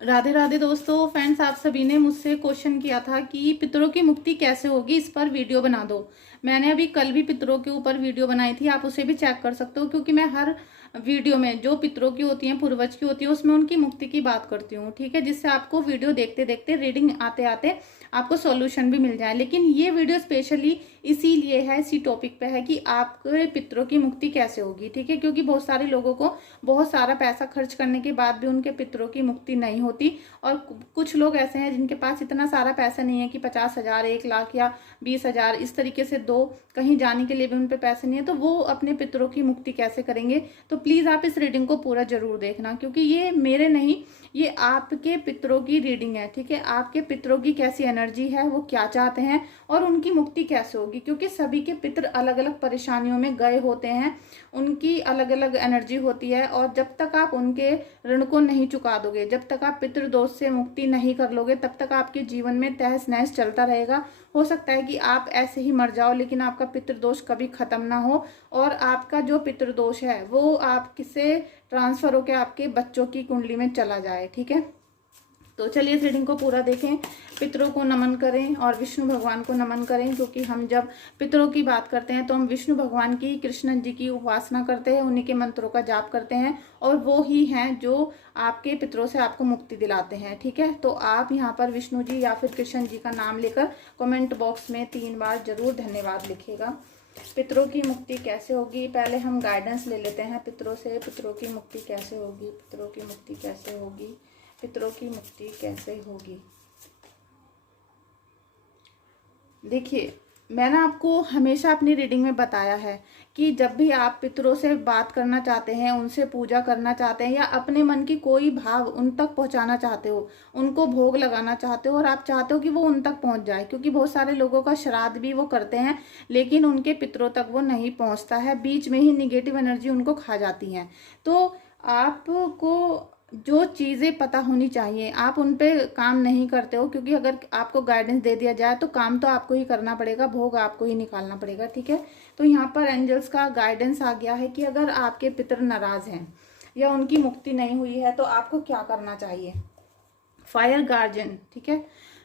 राधे राधे दोस्तों, फ्रेंड्स, आप सभी ने मुझसे क्वेश्चन किया था कि पितरों की मुक्ति कैसे होगी, इस पर वीडियो बना दो। मैंने अभी कल भी पितरों के ऊपर वीडियो बनाई थी, आप उसे भी चेक कर सकते हो, क्योंकि मैं हर वीडियो में जो पितरों की होती है, पूर्वज की होती है, उसमें उनकी मुक्ति की बात करती हूँ। ठीक है, जिससे आपको वीडियो देखते देखते, रीडिंग आते आते आपको सॉल्यूशन भी मिल जाए। लेकिन ये वीडियो स्पेशली इसीलिए है, इसी टॉपिक पे है कि आपके पितरों की मुक्ति कैसे होगी। ठीक है, क्योंकि बहुत सारे लोगों को बहुत सारा पैसा खर्च करने के बाद भी उनके पितरों की मुक्ति नहीं होती। और कुछ लोग ऐसे हैं जिनके पास इतना सारा पैसा नहीं है कि 50,000, 1 लाख या 20,000 इस तरीके से दो, कहीं जाने के लिए भी उन पे पैसे नहीं है, तो वो अपने पितरों की मुक्ति कैसे करेंगे। तो प्लीज आप इस रीडिंग को पूरा जरूर देखना, क्योंकि ये मेरे नहीं, ये आपके पितरों की रीडिंग है। ठीक है, आपके पितरों की कैसी एनर्जी है, वो क्या चाहते हैं और उनकी मुक्ति कैसे होगी, क्योंकि सभी के पितर अलग अलग परेशानियों में गए होते हैं, उनकी अलग अलग एनर्जी होती है। और जब तक आप उनके ऋण को नहीं चुका दोगे, जब तक आप पितृदोष से मुक्ति नहीं कर लोगे, तब तक आपके जीवन में तहस नहस चलता रहेगा। हो सकता है कि आप ऐसे ही मर जाओ, लेकिन आपका पितृदोष कभी खत्म ना हो, और आपका जो पितृदोष है वो आप किससे ट्रांसफर होकर आपके बच्चों की कुंडली में चला जाए। ठीक है, तो चलिए इस रीडिंग को पूरा देखें। पितरों को नमन करें और विष्णु भगवान को नमन करें, क्योंकि हम जब पितरों की बात करते हैं तो हम विष्णु भगवान की, कृष्ण जी की उपासना करते हैं, उन्हीं के मंत्रों का जाप करते हैं, और वो ही हैं जो आपके पितरों से आपको मुक्ति दिलाते हैं। ठीक है, तो आप यहाँ पर विष्णु जी या फिर कृष्ण जी का नाम लेकर कमेंट बॉक्स में 3 बार जरूर धन्यवाद लिखिएगा। पितरों की मुक्ति कैसे होगी, पहले हम गाइडेंस ले लेते हैं पितरों से। पितरों की मुक्ति कैसे होगी, पितरों की मुक्ति कैसे होगी, पितरों की मुक्ति कैसे होगी। देखिए, मैंने आपको हमेशा अपनी रीडिंग में बताया है कि जब भी आप पितरों से बात करना चाहते हैं, उनसे पूजा करना चाहते हैं, या अपने मन की कोई भाव उन तक पहुंचाना चाहते हो, उनको भोग लगाना चाहते हो, और आप चाहते हो कि वो उन तक पहुंच जाए, क्योंकि बहुत सारे लोगों का श्राद्ध भी वो करते हैं लेकिन उनके पितरों तक वो नहीं पहुंचता है, बीच में ही निगेटिव एनर्जी उनको खा जाती है। तो आपको जो चीज़ें पता होनी चाहिए, आप उन पे काम नहीं करते हो, क्योंकि अगर आपको गाइडेंस दे दिया जाए तो काम तो आपको ही करना पड़ेगा, भोग आपको ही निकालना पड़ेगा। ठीक है, तो यहाँ पर एंजल्स का गाइडेंस आ गया है कि अगर आपके पितर नाराज हैं या उनकी मुक्ति नहीं हुई है तो आपको क्या करना चाहिए। फायर गार्जियन, ठीक है,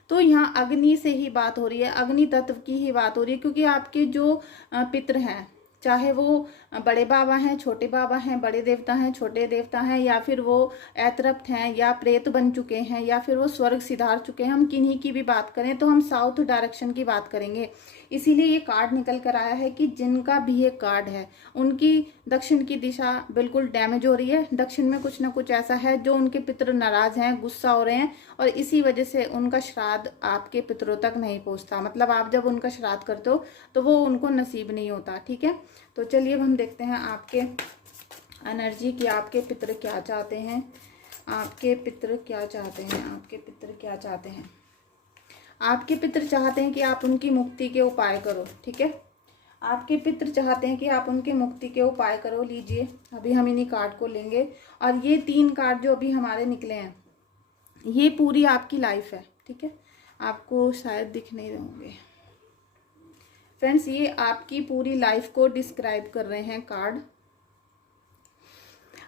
तो यहाँ अग्नि से ही बात हो रही है, अग्नि तत्व की ही बात हो रही है, क्योंकि आपके जो पितर हैं, चाहे वो बड़े बाबा हैं, छोटे बाबा हैं, बड़े देवता हैं, छोटे देवता हैं, या फिर वो ऐतरप्त हैं, या प्रेत बन चुके हैं, या फिर वो स्वर्ग सिधार चुके हैं, हम किन्हीं की भी बात करें तो हम साउथ डायरेक्शन की बात करेंगे। इसीलिए ये कार्ड निकल कर आया है कि जिनका भी ये कार्ड है उनकी दक्षिण की दिशा बिल्कुल डैमेज हो रही है। दक्षिण में कुछ ना कुछ ऐसा है जो उनके पितर नाराज हैं, गुस्सा हो रहे हैं, और इसी वजह से उनका श्राद्ध आपके पितरों तक नहीं पहुंचता। मतलब आप जब उनका श्राद्ध करते हो तो वो उनको नसीब नहीं होता। ठीक है, तो चलिए अब हम देखते हैं आपके एनर्जी की, आपके पितर क्या चाहते हैं, आपके पितर क्या चाहते हैं, आपके पितर क्या चाहते हैं। आपके पितर चाहते हैं कि आप उनकी मुक्ति के उपाय करो। ठीक है, आपके पितर चाहते हैं कि आप उनके मुक्ति के उपाय करो। लीजिए, अभी हम इन्हीं कार्ड को लेंगे, और ये 3 कार्ड जो अभी हमारे निकले हैं ये पूरी आपकी लाइफ है। ठीक है, आपको शायद दिख नहीं रहे होंगे फ्रेंड्स, ये आपकी पूरी लाइफ को डिस्क्राइब कर रहे हैं कार्ड।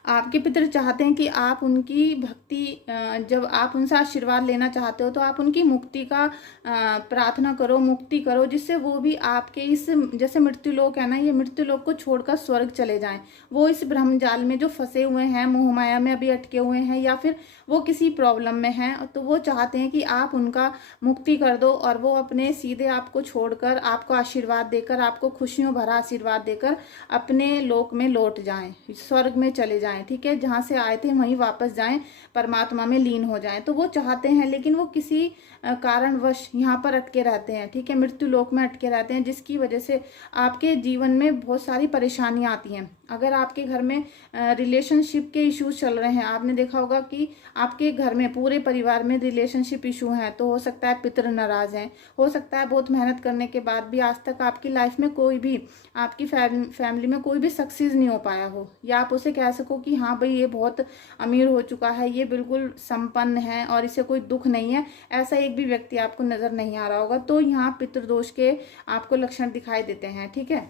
आपके पितर चाहते हैं कि आप उनकी भक्ति, जब आप उनसे आशीर्वाद लेना चाहते हो तो आप उनकी मुक्ति का प्रार्थना करो, मुक्ति करो, जिससे वो भी आपके इस, जैसे मृत्यु लोक है ना, ये मृत्यु लोक को छोड़कर स्वर्ग चले जाएं। वो इस ब्रह्मजाल में जो फंसे हुए हैं, मोह माया में अभी अटके हुए हैं, या फिर वो किसी प्रॉब्लम में हैं, तो वो चाहते हैं कि आप उनका मुक्ति कर दो, और वो अपने सीधे आपको छोड़कर, आपको आशीर्वाद देकर, आपको खुशियों भरा आशीर्वाद देकर अपने लोक में लौट जाएं, स्वर्ग में चले जाएं। ठीक है, जहां से आए थे वहीं वापस जाएं, परमात्मा में लीन हो जाएं। तो वो चाहते हैं, लेकिन वो किसी कारणवश यहाँ पर अटके रहते हैं। ठीक है, मृत्यु लोक में अटके रहते हैं, जिसकी वजह से आपके जीवन में बहुत सारी परेशानियां आती हैं। अगर आपके घर में रिलेशनशिप के इश्यूज चल रहे हैं, आपने देखा होगा कि आपके घर में, पूरे परिवार में रिलेशनशिप इशू हैं, तो हो सकता है पितर नाराज हैं, हो सकता है बहुत मेहनत करने के बाद भी आज तक आपकी लाइफ में कोई भी, आपकी फैमिली में कोई भी सक्सेस नहीं हो पाया हो, या आप उसे कह सको कि हाँ भाई ये बहुत अमीर हो चुका है, ये बिल्कुल संपन्न है और इसे कोई दुख नहीं है, ऐसा एक भी व्यक्ति आपको नजर नहीं आ रहा होगा। तो यहाँ पितृदोष के आपको लक्षण दिखाई देते हैं। ठीक है,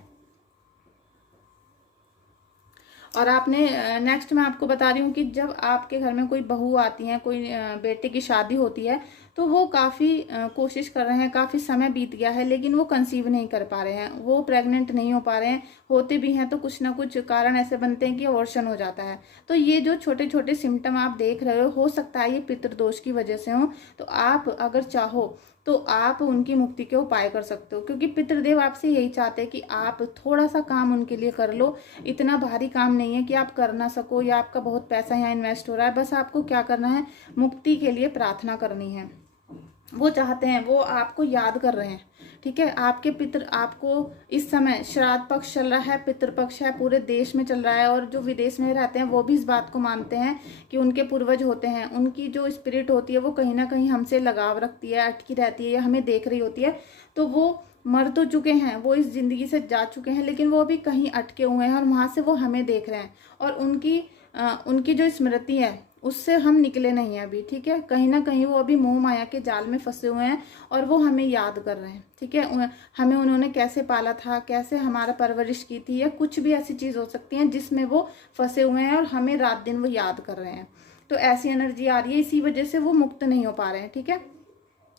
और आपने नेक्स्ट मैं आपको बता रही हूँ कि जब आपके घर में कोई बहू आती है, कोई बेटे की शादी होती है, तो वो काफ़ी कोशिश कर रहे हैं, काफ़ी समय बीत गया है, लेकिन वो कंसीव नहीं कर पा रहे हैं, वो प्रेग्नेंट नहीं हो पा रहे हैं, होते भी हैं तो कुछ ना कुछ कारण ऐसे बनते हैं कि अबॉर्शन हो जाता है। तो ये जो छोटे छोटे सिम्टम आप देख रहे हो सकता है ये पितृदोष की वजह से हो। तो आप अगर चाहो तो आप उनकी मुक्ति के उपाय कर सकते हो, क्योंकि पितृदेव आपसे यही चाहते हैं कि आप थोड़ा सा काम उनके लिए कर लो। इतना भारी काम नहीं है कि आप कर ना सको या आपका बहुत पैसा यहाँ इन्वेस्ट हो रहा है। बस आपको क्या करना है, मुक्ति के लिए प्रार्थना करनी है। वो चाहते हैं, वो आपको याद कर रहे हैं, ठीक है। आपके पितृ आपको इस समय श्राद्ध पक्ष चल रहा है, पितृपक्ष है, पूरे देश में चल रहा है, और जो विदेश में रहते हैं वो भी इस बात को मानते हैं कि उनके पूर्वज होते हैं, उनकी जो स्पिरिट होती है वो कहीं ना कहीं हमसे लगाव रखती है, अटकी रहती है या हमें देख रही होती है। तो वो मर तो चुके हैं, वो इस जिंदगी से जा चुके हैं, लेकिन वो अभी कहीं अटके हुए हैं और वहां से वो हमें देख रहे हैं, और उनकी जो स्मृति है उससे हम निकले नहीं हैं अभी, ठीक है। कहीं ना कहीं वो अभी मोह माया के जाल में फंसे हुए हैं और वो हमें याद कर रहे हैं, ठीक है। हमें उन्होंने कैसे पाला था, कैसे हमारा परवरिश की थी, या कुछ भी ऐसी चीज हो सकती है जिसमें वो फंसे हुए हैं और हमें रात दिन वो याद कर रहे हैं। तो ऐसी एनर्जी आ रही है, इसी वजह से वो मुक्त नहीं हो पा रहे हैं, ठीक है।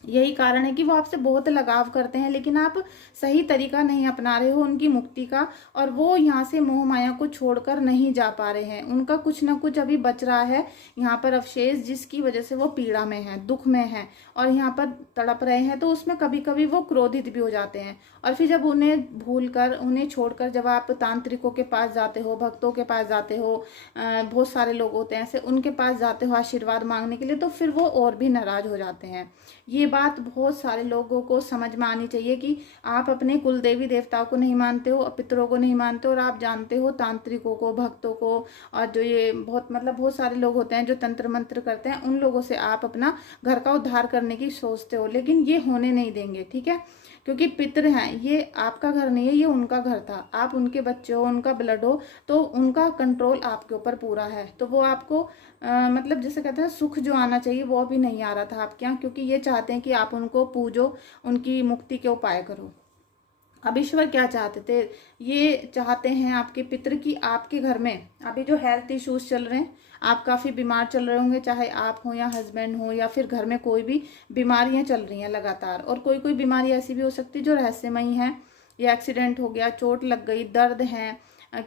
यही कारण है कि वो आपसे बहुत लगाव करते हैं, लेकिन आप सही तरीका नहीं अपना रहे हो उनकी मुक्ति का, और वो यहाँ से मोह माया को छोड़कर नहीं जा पा रहे हैं। उनका कुछ ना कुछ अभी बच रहा है यहाँ पर अवशेष, जिसकी वजह से वो पीड़ा में है, दुख में है, और यहाँ पर तड़प रहे हैं। तो उसमें कभी कभी वो क्रोधित भी हो जाते हैं, और फिर जब उन्हें भूलकर, उन्हें छोड़कर जब आप तांत्रिकों के पास जाते हो, भक्तों के पास जाते हो, बहुत सारे लोग होते हैं ऐसे, उनके पास जाते हो आशीर्वाद मांगने के लिए, तो फिर वो और भी नाराज हो जाते हैं। ये बात बहुत सारे लोगों को समझ में आनी चाहिए कि आप अपने कुल देवी देवताओं को नहीं मानते हो, पितरों को नहीं मानते हो, और आप जानते हो तांत्रिकों को, भक्तों को, और जो ये बहुत सारे लोग होते हैं जो तंत्र मंत्र करते हैं, उन लोगों से आप अपना घर का उद्धार करने की सोचते हो, लेकिन ये होने नहीं देंगे, ठीक है। क्योंकि पितर हैं, ये आपका घर नहीं है, ये उनका घर था, आप उनके बच्चे हो, उनका ब्लड हो, तो उनका कंट्रोल आपके ऊपर पूरा है। तो वो आपको मतलब जैसे कहते हैं सुख जो आना चाहिए वो भी नहीं आ रहा था आपके यहाँ, क्योंकि ये चाहते हैं कि आप उनको पूजो, उनकी मुक्ति के उपाय करो। अब ईश्वर क्या चाहते थे, ये चाहते हैं आपके पितृ की आपके घर में अभी जो हेल्थ इश्यूज चल रहे हैं, आप काफ़ी बीमार चल रहे होंगे, चाहे आप हो या हस्बैंड हो या फिर घर में कोई भी बीमारियां चल रही हैं लगातार, और कोई कोई बीमारी ऐसी भी हो सकती है जो रहस्यमयी है, या एक्सीडेंट हो गया, चोट लग गई, दर्द है,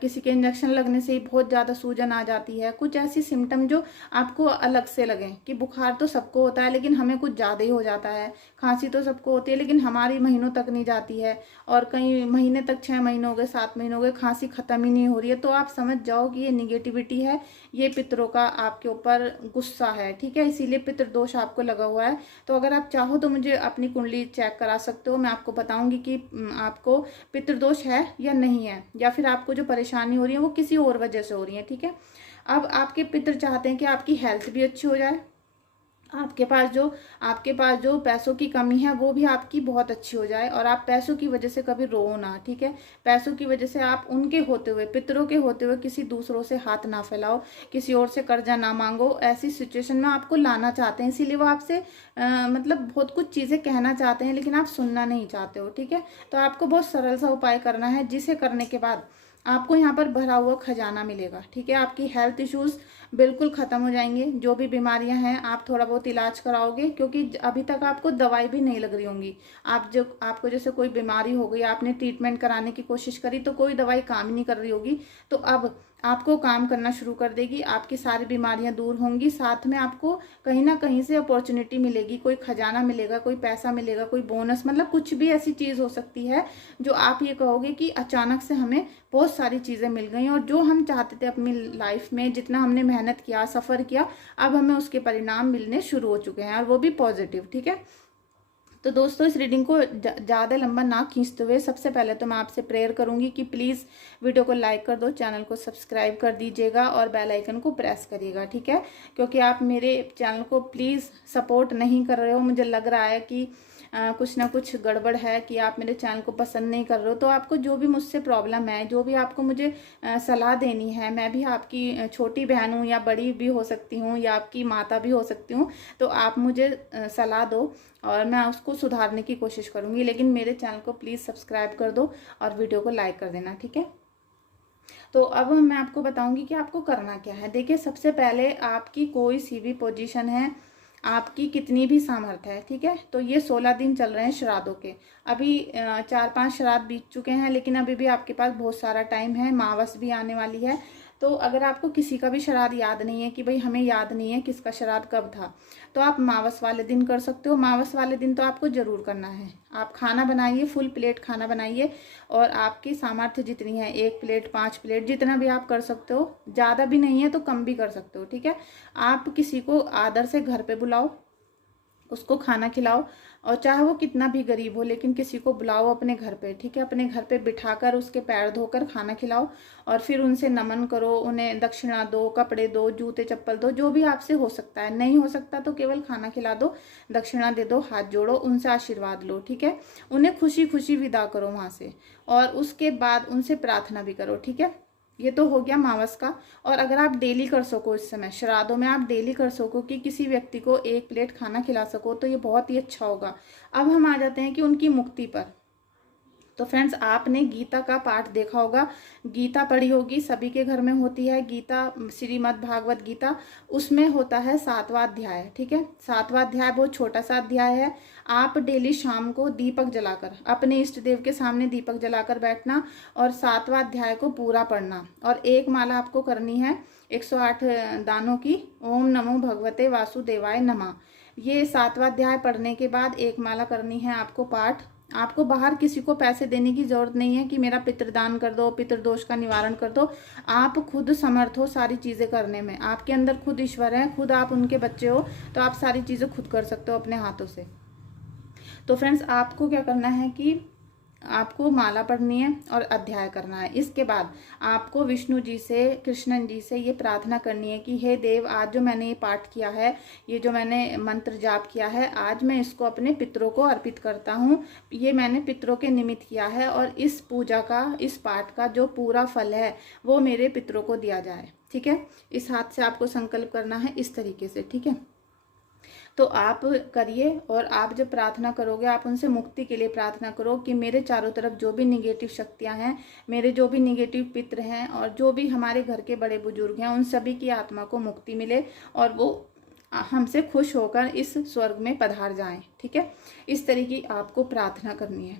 किसी के इंजेक्शन लगने से ही बहुत ज़्यादा सूजन आ जाती है, कुछ ऐसी सिम्टम जो आपको अलग से लगे कि बुखार तो सबको होता है लेकिन हमें कुछ ज़्यादा ही हो जाता है, खांसी तो सबको होती है लेकिन हमारी महीनों तक नहीं जाती है, और कई महीने तक, 6 महीने हो गए, 7 महीने हो गए, खांसी खत्म ही नहीं हो रही है, तो आप समझ जाओ कि ये निगेटिविटी है, ये पितरों का आपके ऊपर गुस्सा है, ठीक है। इसीलिए पितृदोष आपको लगा हुआ है। तो अगर आप चाहो तो मुझे अपनी कुंडली चेक करा सकते हो, मैं आपको बताऊंगी कि आपको पितृदोष है या नहीं है, या फिर आपको जो परेशानी हो रही है वो किसी और वजह से हो रही है, ठीक है। अब आपके पितृ चाहते हैं कि आपकी हेल्थ भी अच्छी हो जाए, आपके पास जो पैसों की कमी है वो भी आपकी बहुत अच्छी हो जाए, और आप पैसों की वजह से कभी रो ना, ठीक है। पैसों की वजह से आप उनके होते हुए, पितरों के होते हुए किसी दूसरों से हाथ ना फैलाओ, किसी और से कर्जा ना मांगो। ऐसी सिचुएशन में आपको लाना चाहते हैं, इसीलिए वो आपसे मतलब बहुत कुछ चीज़ें कहना चाहते हैं, लेकिन आप सुनना नहीं चाहते हो, ठीक है। तो आपको बहुत सरल सा उपाय करना है, जिसे करने के बाद आपको यहाँ पर भरा हुआ खजाना मिलेगा, ठीक है। आपकी हेल्थ इश्यूज बिल्कुल ख़त्म हो जाएंगे, जो भी बीमारियां हैं आप थोड़ा बहुत इलाज कराओगे, क्योंकि अभी तक आपको दवाई भी नहीं लग रही होंगी। आपको जैसे कोई बीमारी हो गई, आपने ट्रीटमेंट कराने की कोशिश करी तो कोई दवाई काम ही नहीं कर रही होगी, तो अब आपको काम करना शुरू कर देगी, आपकी सारी बीमारियां दूर होंगी, साथ में आपको कहीं ना कहीं से अपॉर्चुनिटी मिलेगी, कोई खजाना मिलेगा, कोई पैसा मिलेगा, कोई बोनस, मतलब कुछ भी ऐसी चीज़ हो सकती है जो आप ये कहोगे कि अचानक से हमें बहुत सारी चीज़ें मिल गई, और जो हम चाहते थे अपनी लाइफ में, जितना हमने मेहनत किया, सफ़र किया, अब हमें उसके परिणाम मिलने शुरू हो चुके हैं, और वो भी पॉजिटिव, ठीक है। तो दोस्तों इस रीडिंग को ज़्यादा लंबा ना खींचते हुए सबसे पहले तो मैं आपसे प्रेयर करूंगी कि प्लीज़ वीडियो को लाइक कर दो, चैनल को सब्सक्राइब कर दीजिएगा और बेल आइकन को प्रेस करिएगा, ठीक है। क्योंकि आप मेरे चैनल को प्लीज़ सपोर्ट नहीं कर रहे हो, मुझे लग रहा है कि कुछ ना कुछ गड़बड़ है, कि आप मेरे चैनल को पसंद नहीं कर रहे हो। तो आपको जो भी मुझसे प्रॉब्लम है, जो भी आपको मुझे सलाह देनी है, मैं भी आपकी छोटी बहन हूँ या बड़ी भी हो सकती हूँ या आपकी माता भी हो सकती हूँ, तो आप मुझे सलाह दो और मैं उसको सुधारने की कोशिश करूँगी। लेकिन मेरे चैनल को प्लीज़ सब्सक्राइब कर दो और वीडियो को लाइक कर देना, ठीक है। तो अब मैं आपको बताऊंगी कि आपको करना क्या है। देखिए, सबसे पहले आपकी कोई सी भी पोजीशन है, आपकी कितनी भी सामर्थ्य है, ठीक है, तो ये 16 दिन चल रहे हैं श्राद्धों के। अभी 4-5 श्राद्ध बीत चुके हैं, लेकिन अभी भी आपके पास बहुत सारा टाइम है, मावस भी आने वाली है। तो अगर आपको किसी का भी श्राद्ध याद नहीं है, कि भाई हमें याद नहीं है किसका श्राद्ध कब था, तो आप मावस वाले दिन कर सकते हो। मावस वाले दिन तो आपको ज़रूर करना है। आप खाना बनाइए, फुल प्लेट खाना बनाइए, और आपकी सामर्थ्य जितनी है, 1 प्लेट 5 प्लेट जितना भी आप कर सकते हो, ज़्यादा भी नहीं है तो कम भी कर सकते हो, ठीक है। आप किसी को आदर से घर पे बुलाओ, उसको खाना खिलाओ, और चाहे वो कितना भी गरीब हो, लेकिन किसी को बुलाओ अपने घर पे, ठीक है। अपने घर पे बिठाकर उसके पैर धोकर खाना खिलाओ, और फिर उनसे नमन करो, उन्हें दक्षिणा दो, कपड़े दो, जूते चप्पल दो, जो भी आपसे हो सकता है। नहीं हो सकता तो केवल खाना खिला दो, दक्षिणा दे दो, हाथ जोड़ो, उनसे आशीर्वाद लो, ठीक है। उन्हें खुशी खुशी विदा करो वहाँ से, और उसके बाद उनसे प्रार्थना भी करो, ठीक है। ये तो हो गया मावस का। और अगर आप डेली कर सको, इस समय श्राद्धों में आप डेली कर सको कि किसी व्यक्ति को 1 प्लेट खाना खिला सको, तो ये बहुत ही अच्छा होगा। अब हम आ जाते हैं कि उनकी मुक्ति पर। तो फ्रेंड्स, आपने गीता का पाठ देखा होगा, गीता पढ़ी होगी, सभी के घर में होती है गीता, श्रीमद् भागवत गीता। उसमें होता है 7वां अध्याय, ठीक है। 7वां अध्याय बहुत छोटा सा अध्याय है। आप डेली शाम को दीपक जलाकर, अपने इष्ट देव के सामने दीपक जलाकर बैठना, और 7वां अध्याय को पूरा पढ़ना। और एक माला आपको करनी है 108 दानों की, ओम नमो भगवते वासुदेवाय नमः। ये 7वां अध्याय पढ़ने के बाद एक माला करनी है आपको पाठ। आपको बाहर किसी को पैसे देने की जरूरत नहीं है कि मेरा पितृदान कर दो, पितृदोष का निवारण कर दो। आप खुद समर्थ हो सारी चीज़ें करने में, आपके अंदर खुद ईश्वर है, खुद आप उनके बच्चे हो, तो आप सारी चीज़ें खुद कर सकते हो अपने हाथों से। तो फ्रेंड्स, आपको क्या करना है कि आपको माला पढ़नी है और अध्याय करना है। इसके बाद आपको विष्णु जी से, कृष्णन जी से ये प्रार्थना करनी है कि हे देव, आज जो मैंने ये पाठ किया है, ये जो मैंने मंत्र जाप किया है, आज मैं इसको अपने पितरों को अर्पित करता हूँ। ये मैंने पितरों के निमित्त किया है, और इस पूजा का, इस पाठ का जो पूरा फल है वो मेरे पितरों को दिया जाए, ठीक है। इस हाथ से आपको संकल्प करना है इस तरीके से, ठीक है। तो आप करिए, और आप जब प्रार्थना करोगे, आप उनसे मुक्ति के लिए प्रार्थना करो कि मेरे चारों तरफ जो भी निगेटिव शक्तियां हैं, मेरे जो भी निगेटिव पित्र हैं, और जो भी हमारे घर के बड़े बुजुर्ग हैं, उन सभी की आत्मा को मुक्ति मिले, और वो हमसे खुश होकर इस स्वर्ग में पधार जाएं, ठीक है। इस तरीके की आपको प्रार्थना करनी है।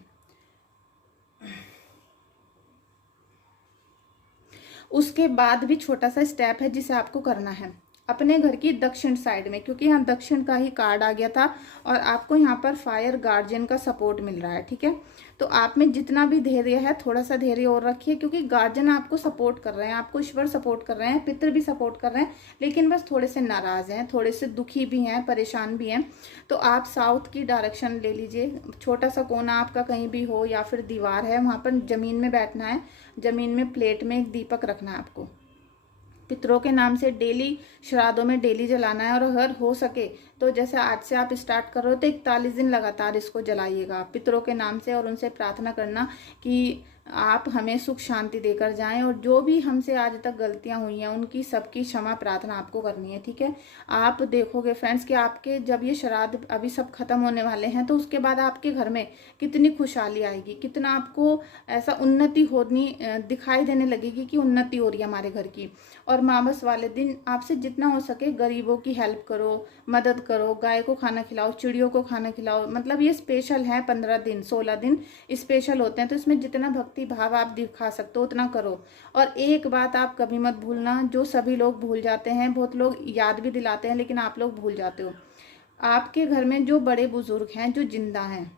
उसके बाद भी छोटा सा स्टेप है जिसे आपको करना है अपने घर की दक्षिण साइड में, क्योंकि यहाँ दक्षिण का ही कार्ड आ गया था, और आपको यहाँ पर फायर गार्जियन का सपोर्ट मिल रहा है, ठीक है। तो आप में जितना भी धैर्य है, थोड़ा सा धैर्य और रखिए, क्योंकि गार्जियन आपको सपोर्ट कर रहे हैं, आपको ईश्वर सपोर्ट कर रहे हैं, पितृ भी सपोर्ट कर रहे हैं, लेकिन बस थोड़े से नाराज हैं, थोड़े से दुखी भी हैं, परेशान भी हैं। तो आप साउथ की डायरेक्शन ले लीजिए, छोटा सा कोना आपका कहीं भी हो, या फिर दीवार है, वहाँ पर जमीन में बैठना है, जमीन में प्लेट में एक दीपक रखना है आपको, पितरों के नाम से डेली श्राद्धों में डेली जलाना है। और अगर हो सके तो जैसे आज से आप स्टार्ट कर रहे हो तो 41 दिन लगातार इसको जलाइएगा पितरों के नाम से, और उनसे प्रार्थना करना कि आप हमें सुख शांति देकर जाएं, और जो भी हमसे आज तक गलतियां हुई हैं उनकी सबकी क्षमा प्रार्थना आपको करनी है, ठीक है। आप देखोगे फ्रेंड्स कि आपके जब ये श्राद्ध अभी सब खत्म होने वाले हैं, तो उसके बाद आपके घर में कितनी खुशहाली आएगी, कितना आपको ऐसा उन्नति होनी दिखाई देने लगेगी कि उन्नति हो रही है हमारे घर की। और मावस वाले दिन आपसे जितना हो सके गरीबों की हेल्प करो, मदद करो, गाय को खाना खिलाओ, चिड़ियों को खाना खिलाओ। मतलब ये स्पेशल है, 15 दिन 16 दिन स्पेशल होते हैं, तो इसमें जितना भक्ति भाव आप दिखा सकते हो उतना करो। और एक बात आप कभी मत भूलना, जो सभी लोग भूल जाते हैं, बहुत लोग याद भी दिलाते हैं लेकिन आप लोग भूल जाते हो, आपके घर में जो बड़े बुजुर्ग हैं, जो जिंदा हैं,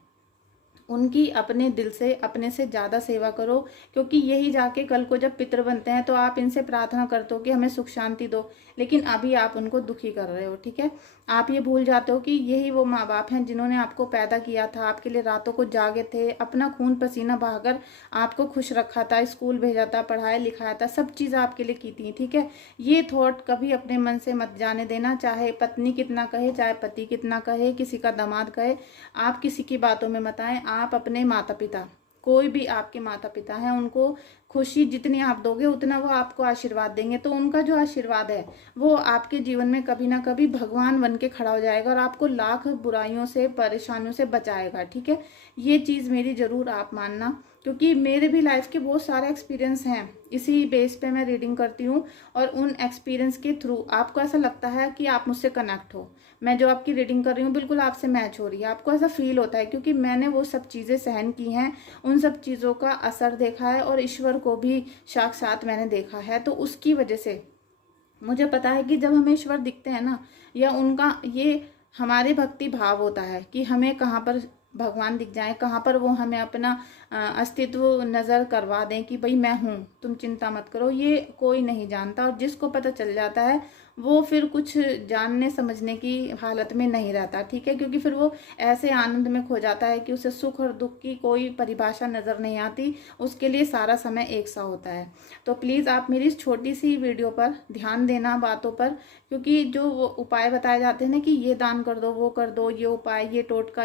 उनकी अपने दिल से, अपने से ज़्यादा सेवा करो, क्योंकि यही जाके कल को जब पितृ बनते हैं तो आप इनसे प्रार्थना करते हो कि हमें सुख शांति दो, लेकिन अभी आप उनको दुखी कर रहे हो, ठीक है। आप ये भूल जाते हो कि यही वो माँ बाप हैं जिन्होंने आपको पैदा किया था, आपके लिए रातों को जागे थे, अपना खून पसीना बहाकर आपको खुश रखा था, स्कूल भेजा था, पढ़ाया लिखाया था, सब चीज़ आपके लिए की थी, ठीक है। ये थॉट कभी अपने मन से मत जाने देना, चाहे पत्नी कितना कहे, चाहे पति कितना कहे, किसी का दामाद कहे, आप किसी की बातों में मत आए। आप अपने माता पिता, कोई भी आपके माता पिता हैं, उनको खुशी जितनी आप दोगे उतना वो आपको आशीर्वाद देंगे, तो उनका जो आशीर्वाद है वो आपके जीवन में कभी ना कभी भगवान बन के खड़ा हो जाएगा, और आपको लाख बुराइयों से, परेशानियों से बचाएगा, ठीक है। ये चीज़ मेरी ज़रूर आप मानना। क्योंकि मेरे भी लाइफ के बहुत सारे एक्सपीरियंस हैं, इसी बेस पे मैं रीडिंग करती हूँ। और उन एक्सपीरियंस के थ्रू आपको ऐसा लगता है कि आप मुझसे कनेक्ट हो, मैं जो आपकी रीडिंग कर रही हूँ बिल्कुल आपसे मैच हो रही है, आपको ऐसा फील होता है, क्योंकि मैंने वो सब चीज़ें सहन की हैं, उन सब चीज़ों का असर देखा है और ईश्वर को भी साक्षात मैंने देखा है। तो उसकी वजह से मुझे पता है कि जब हमें ईश्वर दिखते हैं ना, या उनका ये हमारे भक्ति भाव होता है कि हमें कहाँ पर भगवान दिख जाए, कहाँ पर वो हमें अपना अस्तित्व नज़र करवा दें कि भाई मैं हूँ, तुम चिंता मत करो, ये कोई नहीं जानता। और जिसको पता चल जाता है वो फिर कुछ जानने समझने की हालत में नहीं रहता, ठीक है, क्योंकि फिर वो ऐसे आनंद में खो जाता है कि उसे सुख और दुख की कोई परिभाषा नज़र नहीं आती, उसके लिए सारा समय एक सा होता है। तो प्लीज़ आप मेरी इस छोटी सी वीडियो पर ध्यान देना, बातों पर, क्योंकि जो उपाय बताए जाते हैं ना कि ये दान कर दो, वो कर दो, ये उपाय, ये टोटका,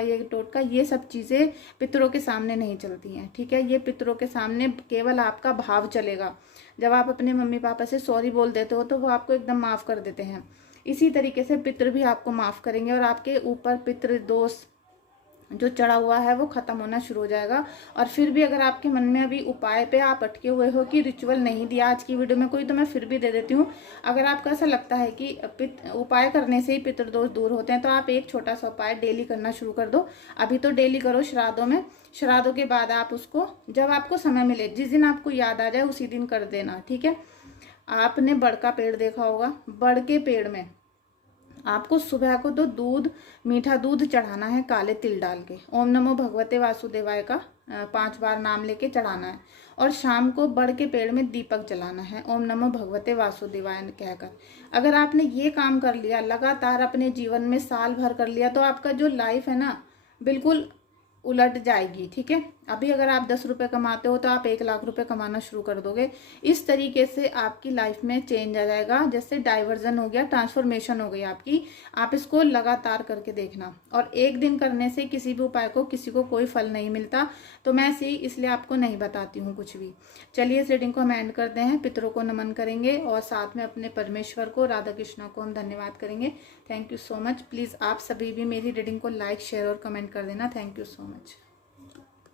ये सब चीज़ें पितरों के सामने नहीं चलती हैं, ठीक है। ये पितरों के सामने केवल आपका भाव चलेगा। जब आप अपने मम्मी पापा से सॉरी बोल देते हो तो वो आपको एकदम माफ़ कर देते हैं। इसी तरीके से पितर भी आपको माफ़ करेंगे और आपके ऊपर पितृ दोष जो चढ़ा हुआ है वो खत्म होना शुरू हो जाएगा। और फिर भी अगर आपके मन में अभी उपाय पे आप अटके हुए हो कि रिचुअल नहीं दिया आज की वीडियो में कोई, तो मैं फिर भी दे देती हूँ। अगर आपको ऐसा लगता है कि उपाय करने से ही पितृदोष दूर होते हैं, तो आप एक छोटा सा उपाय डेली करना शुरू कर दो। अभी तो डेली करो श्राद्धों में, श्राद्धों के बाद आप उसको जब आपको समय मिले, जिस दिन आपको याद आ जाए उसी दिन कर देना, ठीक है। आपने बड़ का पेड़ देखा होगा, बड़ के पेड़ में आपको सुबह को तो दूध, मीठा दूध चढ़ाना है काले तिल डाल के, ओम नमो भगवते वासुदेवाय का 5 बार नाम लेके चढ़ाना है। और शाम को बड़ के पेड़ में दीपक जलाना है, ओम नमो भगवते वासुदेवाय कहकर। अगर आपने ये काम कर लिया लगातार अपने जीवन में साल भर कर लिया, तो आपका जो लाइफ है ना बिल्कुल उलट जाएगी, ठीक है। अभी अगर आप 10 रुपये कमाते हो तो आप 1 लाख रुपए कमाना शुरू कर दोगे। इस तरीके से आपकी लाइफ में चेंज आ जाएगा, जैसे डाइवर्जन हो गया, ट्रांसफॉर्मेशन हो गई आपकी। आप इसको लगातार करके देखना, और एक दिन करने से किसी भी उपाय को किसी को कोई फल नहीं मिलता, तो मैं इसलिए आपको नहीं बताती हूँ कुछ भी। चलिए इस रीडिंग को हम एंड करते हैं, पितरों को नमन करेंगे और साथ में अपने परमेश्वर को, राधा कृष्णा को हम धन्यवाद करेंगे। Thank you so much. Please आप सभी भी मेरी रीडिंग को लाइक, शेयर और कमेंट कर देना। Thank you so much.